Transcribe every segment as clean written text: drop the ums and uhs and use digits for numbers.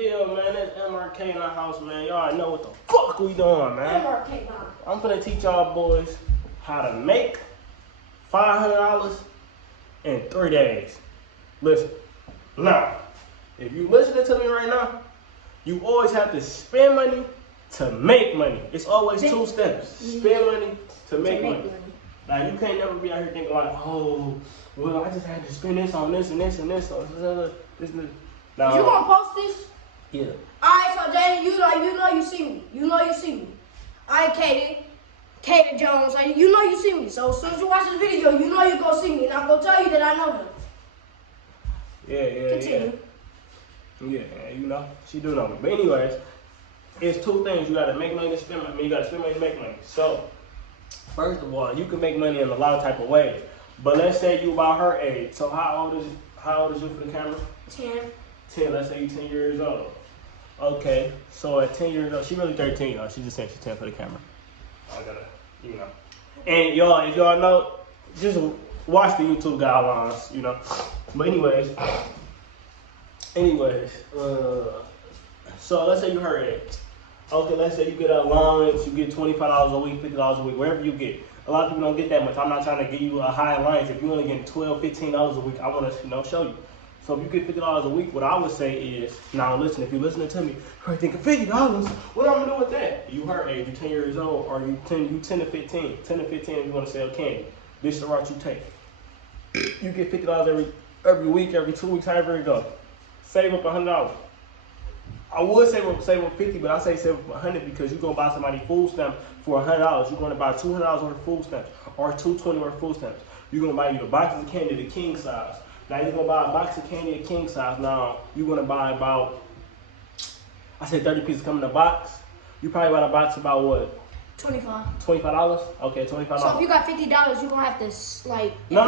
deal, man? It's MRK in the house, man. Y'all already know what the fuck we doing, man. MRK, man. I'm gonna teach y'all boys how to make $500 in 3 days. Listen, now, if you listening to me right now, you always have to spend money to make money. It's always two steps. Spend money to make money. Now, you can't never be out here thinking like, oh, well, I just had to spend this on this and this and this. Now, You gonna post this? Yeah. Alright, so Jaden, you know you see me. You know you see me. Alright, Katie Jones, you know you see me. So as soon as you watch this video, you know you gonna see me. And I'm gonna tell you that I know him. Continue. Yeah, you know, she do know me. But anyways, it's two things. You gotta make money to spend money. You gotta spend money to make money. So, first of all, you can make money in a lot of type of ways. But let's say you about her age. So how old is you for the camera? 10. 10, let's say you're 10 years old. Okay, so at 10 years old, she really 13, though. She just saying she's 10 for the camera. I gotta, you know. And y'all, if y'all know, just watch the YouTube guidelines, you know. But anyways, so let's say you her age. Okay, let's say you get an allowance, you get $25 a week, $50 a week, wherever you get. A lot of people don't get that much. I'm not trying to give you a high allowance. If you're only getting $12, $15 a week, I want to show you. So if you get $50 a week, what I would say is, now listen, if you're listening to me, you're thinking $50, what am I gonna do with that? You her age, you're 10 years old, or you 10 to 15. 10 to 15 if you want to sell candy. This is the route you take. You get $50 every week, every 2 weeks, however it goes. Save up $100. I would save up 50, but I say save up 100 because you're gonna buy somebody food stamp for $100. You're gonna buy $200 worth of food stamps or $220 worth of food stamps. You're gonna buy you the boxes of candy, the king size. Now you're gonna buy a box of candy, a king size. Now you're gonna buy about, I said 30 pieces come in a box. You probably buy a box about what? $25. $25? Okay, $25. So if you got $50, you're gonna have to like. No.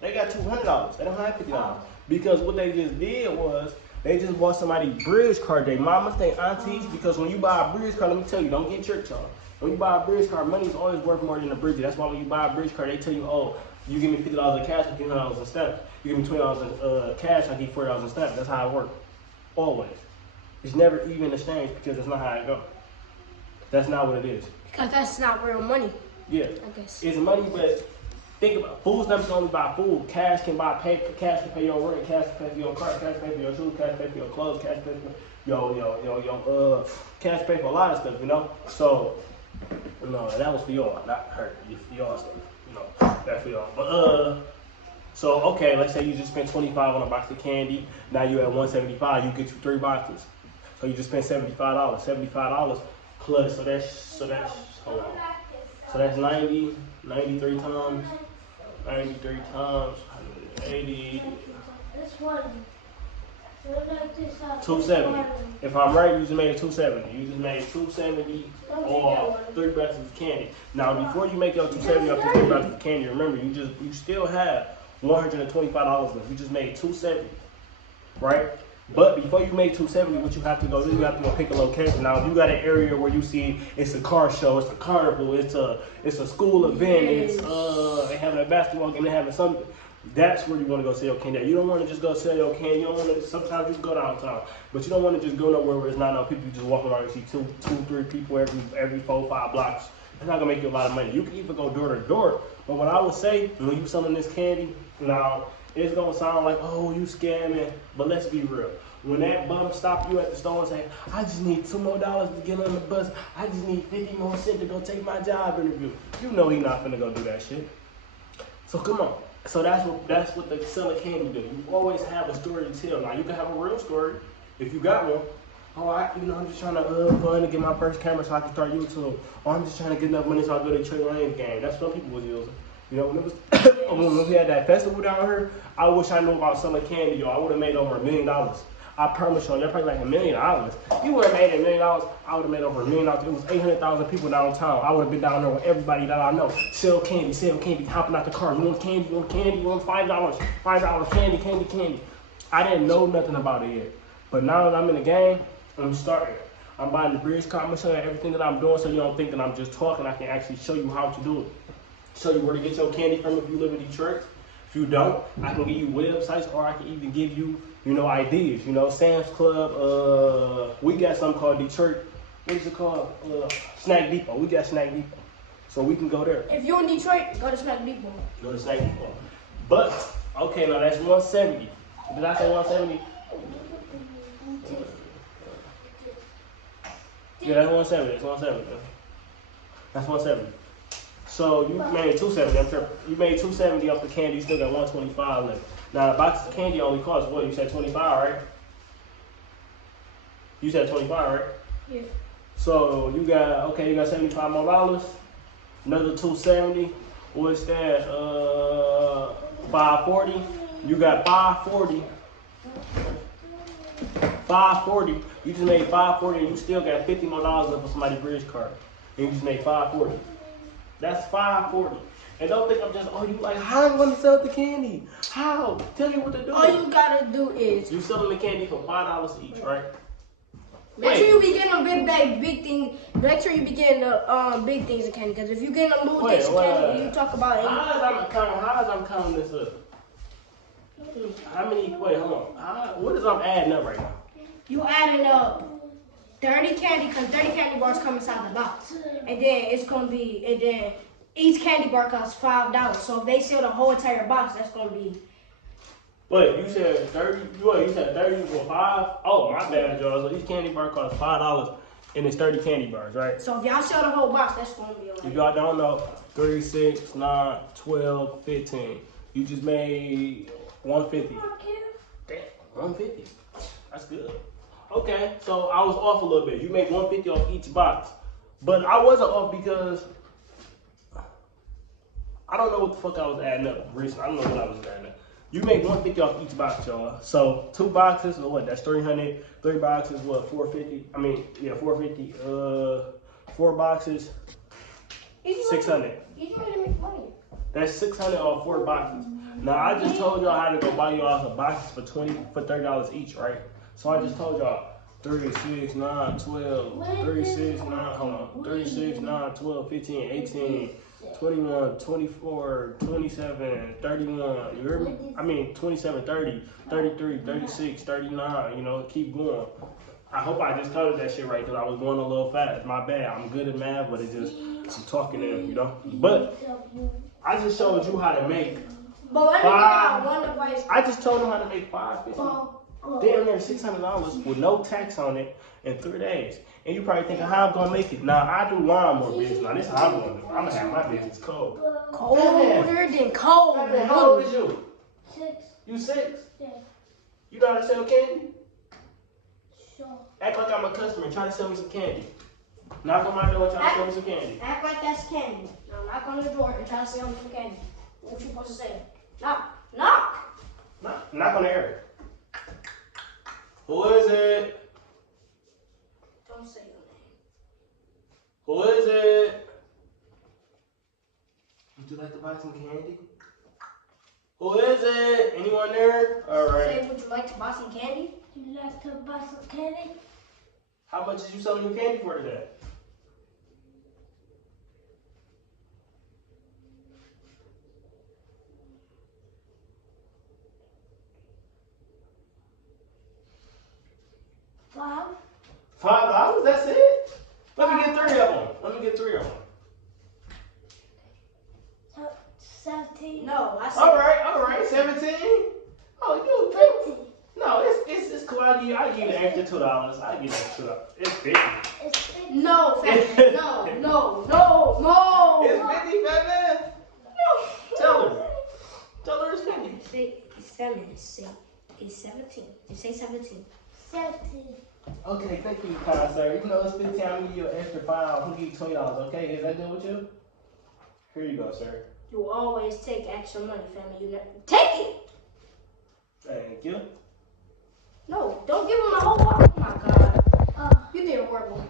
They got $200. They don't have $50 because what they just did was they just bought somebody bridge card. They mamas, they aunties. Because when you buy a bridge card, let me tell you, don't get tricked, y'all. When you buy a bridge card, money is always worth more than a bridge. That's why when you buy a bridge card, they tell you, oh, you give me $50 in cash, I give you $100 in stamps. You give me $20 in cash, I give you $40 in stamps. That's how it works. Always. It's never even exchange because that's not how it goes. That's not what it is. Because that's not real money. Yeah. I guess. It's money, but think about it. Food stamps can only buy food. Cash can buy cash can pay your rent, cash can pay for your car, cash can pay for your shoes, cash can pay for your clothes, cash can pay for your cash pay for a lot of stuff, you know? So no, that was for y'all, not her. For y'all stuff. You know, that's for y'all. But so okay, let's say you just spent $25 on a box of candy. Now you at $175, you get you 3 boxes. So you just spent $75. $75 plus, so that's hold on. So that's 93 times 180. 270. If I'm right, you just made it 270. You just made 270 or 3 boxes of candy. Now, before you make your 270 up to 3 boxes of candy, remember you still have $125 left. You just made 270, right? But before you make 270, what you have to go do, you have to go pick a location. Now, if you got an area where you see it's a car show, it's a carnival, it's a school event, it's they having a basketball game, they having something. That's where you want to go sell your candy. You don't want to just go sell your candy. You don't want to. Sometimes you can go downtown, but you don't want to just go nowhere where there's not enough people. You just walk around and see two, 3 people every 4, 5 blocks. It's not gonna make you a lot of money. You can even go door to door. But what I would say when you selling this candy, now it's gonna sound like, oh, you scamming. But let's be real. When that bum stop you at the store and say, I just need $2 more to get on the bus. I just need 50 more cents to go take my job interview. You know he not gonna go do that shit. So come on. So that's what the seller candy do. You always have a story to tell. Now you can have a real story if you got one. Oh, I'm just trying to go in and get my first camera so I can start YouTube. Or I'm just trying to get enough money so I go to Trey Lane's game. That's what people was using. You know, when we had that festival down here, I wish I knew about selling candy, y'all. I would have made over $1 million. I promise y'all, you're probably like $1 million. You would have made $1 million. I would have made over $1 million. It was 800,000 people downtown. I would have been down there with everybody that I know. Sell candy, hopping out the car. You want candy? You want candy? You want $5? $5 candy. I didn't know nothing about it yet. But now that I'm in the game, I'm starting. I'm buying the bridge card. I'm gonna show you everything that I'm doing so you don't think that I'm just talking. I can actually show you how to do it. Show you where to get your candy from if you live in Detroit. If you don't, I can give you websites or I can even give you you know, ideas. You know, Sam's Club. We got something called Detroit. What is it called? Snack Depot. We got Snack Depot, so we can go there. If you're in Detroit, go to Snack Depot. Go to Snack Depot. But okay, now that's 170. Did I say 170? Yeah, that's 170. That's 170. That's 170. So you made 270. I'm sure you made 270 off the candy. You still got 125 left. Now the box of candy only costs what? You said 25, right? You said 25, right? Yeah. So you got $75 more. Another 270. What's that? 540. You got 540. 540. You just made 540, and you still got $50 more left for somebody's bridge card. And you just made 540. That's 540. And don't think I'm just, you like, how am I going to sell the candy? How? Tell me what to do. All you gotta do is You selling the candy for $5 each, right? make sure you be getting them big things. Make sure you be getting the big things of candy. Because if you get them little things of candy, you talk about it. How is I'm counting this up? How many? Wait, hold on. What is I'm adding up right now? You adding up 30 candy, because 30 candy bars come inside the box. And then it's going to be, and then each candy bar costs $5. So if they sell the whole entire box, that's going to be. Wait, you said 30? What, you said 30 for 5? Oh, my bad, y'all. So each candy bar costs $5, and it's 30 candy bars, right? So if y'all sell the whole box, that's going to be If y'all don't know, 3, 6, 9, 12, 15. You just made 150. Damn, 150. That's good. Okay, so I was off a little bit. You made 150 off each box. But I wasn't off because I don't know what the fuck I was adding up. I don't know what I was adding up. You made 150 off each box, y'all. So 2 boxes, or what? That's 300. 3 boxes, what? 450. I mean, yeah, 450. 4 boxes, 600. You trying to make money. That's 600 off 4 boxes. Now I just told y'all how to go buy y'all some boxes for $30 each, right? So I just told y'all 3, 6, 9, 12, 36, 9, hold on, 36, 9, 12, 15, 18, 21, 24, 27, 31, you heard me? I mean 27, 30, 33, 36, 39, you know, keep going. I hope I just covered that shit right because I was going a little fast. My bad. I'm good at math, but it's just, I'm talking to him, you know? But I just showed you how to make But let me get out one device. I just told him how to make $550. Damn near $600 with no tax on it in 3 days. And you probably thinking how I'm gonna make it. Now I do lawnmower business. Now this is how I'm gonna do. I'm gonna have my business cold. Colder than cold. How old is you? 6. You 6? Yeah. You know how to sell candy? Sure. Act like I'm a customer. Try to sell me some candy. Knock on my door and try to sell me some candy. Act like that's candy. Now knock on the door and try to sell me some candy. What you supposed to say? Knock. Knock on the area. Who is it? Don't say your name. Who is it? Would you like to buy some candy? Who is it? Anyone there? All right. Say, would you like to buy some candy? You like to buy some candy? How much is you selling your candy for today? $5? That's it? Let me get 3 of them. 17. No, I said. All right. 17? Oh, you. 50. No, it's cool. I give you an extra $2. I give you extra $2. It's 50. It's 50. No, Fatman. No. It's 50, Fatman. Tell her it's 50. Say, it's feminine. It's 17. You say 17. 17. Okay, thank you, kind sir. You know it's 50. I'm gonna give you an extra $5. I'm gonna give you $20. Okay, is that good with you? Here you go, sir. You always take extra money, family. You never take it. Thank you. No, don't give him my whole wallet. Oh my God. You did horrible.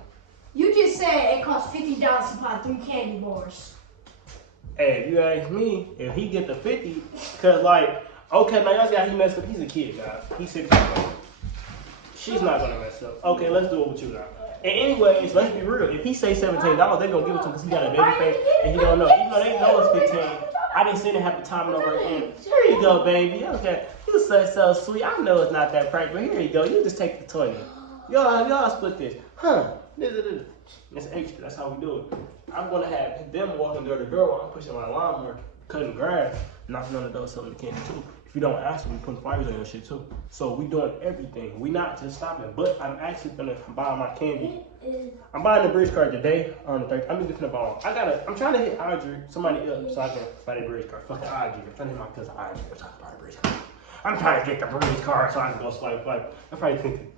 You just said it costs $50 to buy 3 candy bars. Hey, if you ask me, if he get the 50, cause like, okay, now y'all see how he messed up. He's a kid, guys. He's 16. She's not gonna mess up. Okay, let's do it with you now. And anyways, let's be real. If he say $17, they're gonna give it to him because he got a baby face and he don't know. Even though they know it's 15, I didn't sit and have to time it over again. Here you go, baby. Okay, you so sweet. I know it's not that price, but here you go. You just take the 20. Y'all split this. Huh. It's extra. That's how we do it. I'm gonna have them walking door to door while I'm pushing my lawnmower, cutting grass, knocking on the door, selling the candy too. If you don't ask me, we putting fires on your shit too. So we doing everything. We not just stopping, but I'm actually gonna buy my candy. I'm buying the bridge card today on the 30th. I'm just gonna buy. I'm trying to hit Audrey, somebody up, so I can buy the bridge card. Fucking Audrey. I'm trying to hit my cousin Audrey, so I can buy the bridge card. I'm trying to get the bridge card so I can go swipe. I'm probably thinking.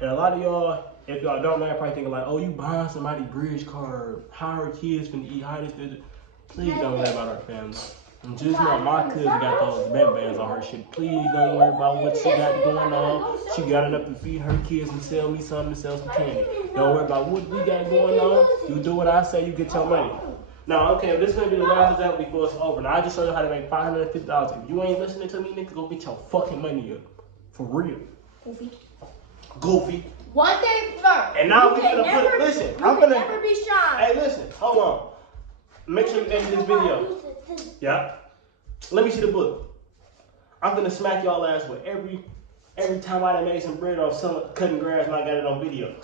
And a lot of y'all, if y'all don't know, you're probably thinking like, oh, you buying somebody bridge card. How are kids finna eat? How this? Please don't worry about our family. And just know my cousin got those bands on her shit. Please don't worry about what she got going on. She got enough to feed her kids and sell me something, sell some candy. Don't worry about what we got going on. You do what I say, you get your money. Now, okay, this is gonna be the last example before it's over. Now, I just showed you how to make $550. If you ain't listening to me, nigga, go get your fucking money up. For real. Goofy. One thing first. And now we're gonna put, listen, I'm gonna. Never be shy. Hey, listen, hold on. Make sure you edit this video. Yeah. Let me see the book. I'm gonna smack y'all ass with every time I done made some bread off cutting grass and I got it on video.